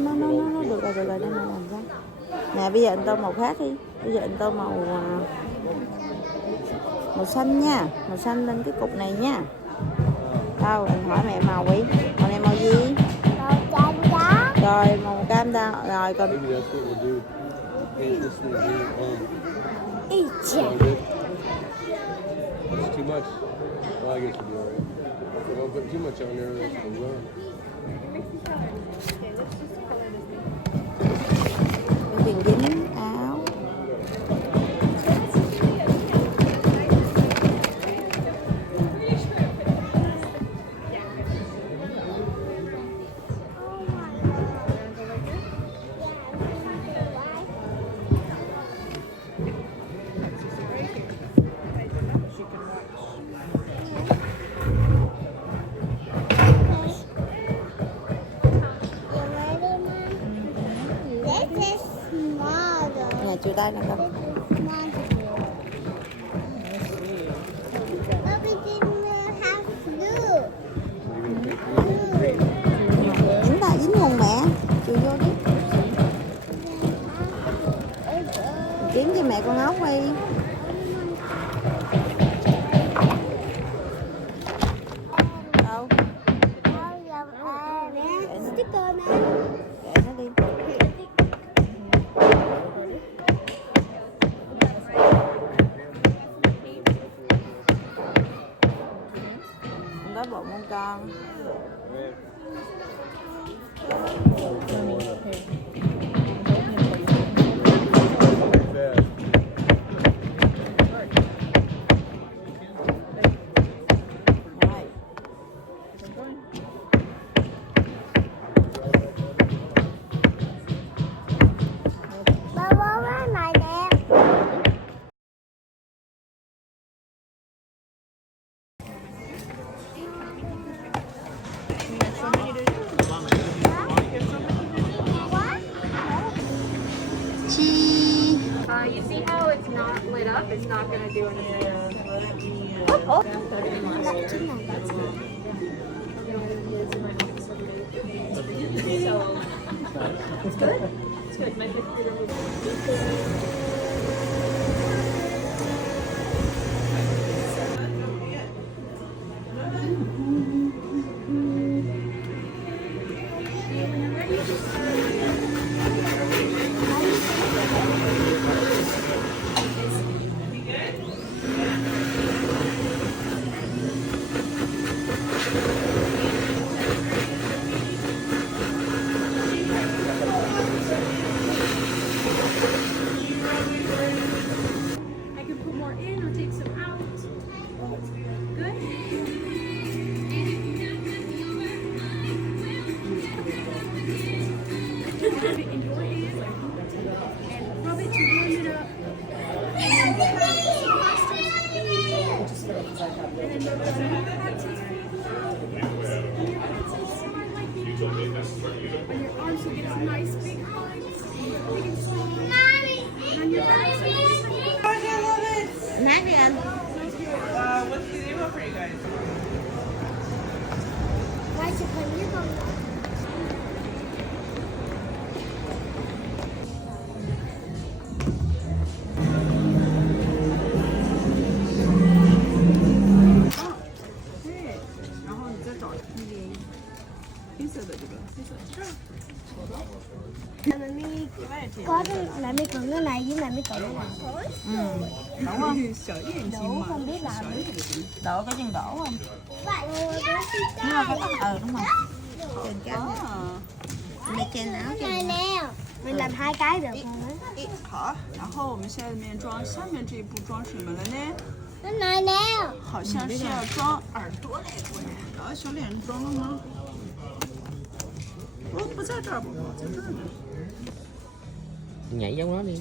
Được rồi, để mình làm cho. Nè, bây giờ anh tô màu khác đi. Bây giờ anh tô màu xanh nha. Màu xanh lên cái cục này nha. Đâu, anh hỏi mẹ màu đi. Màu này màu gì? Màu cam đó. Rồi, màu cam đâu? Rồi, còn... It's too much. Well, I guess you'll be alright. If I don't put too much on there, that's gonna run. Cái viền dính áo. Nhà chùi tay nè con. Dính tay, dính hồn mẹ. Chùi vô đi. Kiếm cho mẹ con ốc đi. Đâu? Sticker nè. Kệ nó đi. Đó bộ môn con. You see how it's not lit up? It's not going to do anything. Oh. It's good? It's good. My Hát đi anh. Quay chụp hình với con. Có mẹ mới cần cái này với mẹ mới cần cái này. Đủ không? Đủ không biết làm. Đổ có chân đổ không? Nhưng mà phải đúng rồi. Trên cái này trên áo này nè. Mình làm hai cái được không á? 好，然后我们下面装下面这一步装什么了呢？ Cái này nè. 好像是要装耳朵来着。然后小脸装了吗？不在这儿吧？在这儿呢。Nhảy giống nó đi.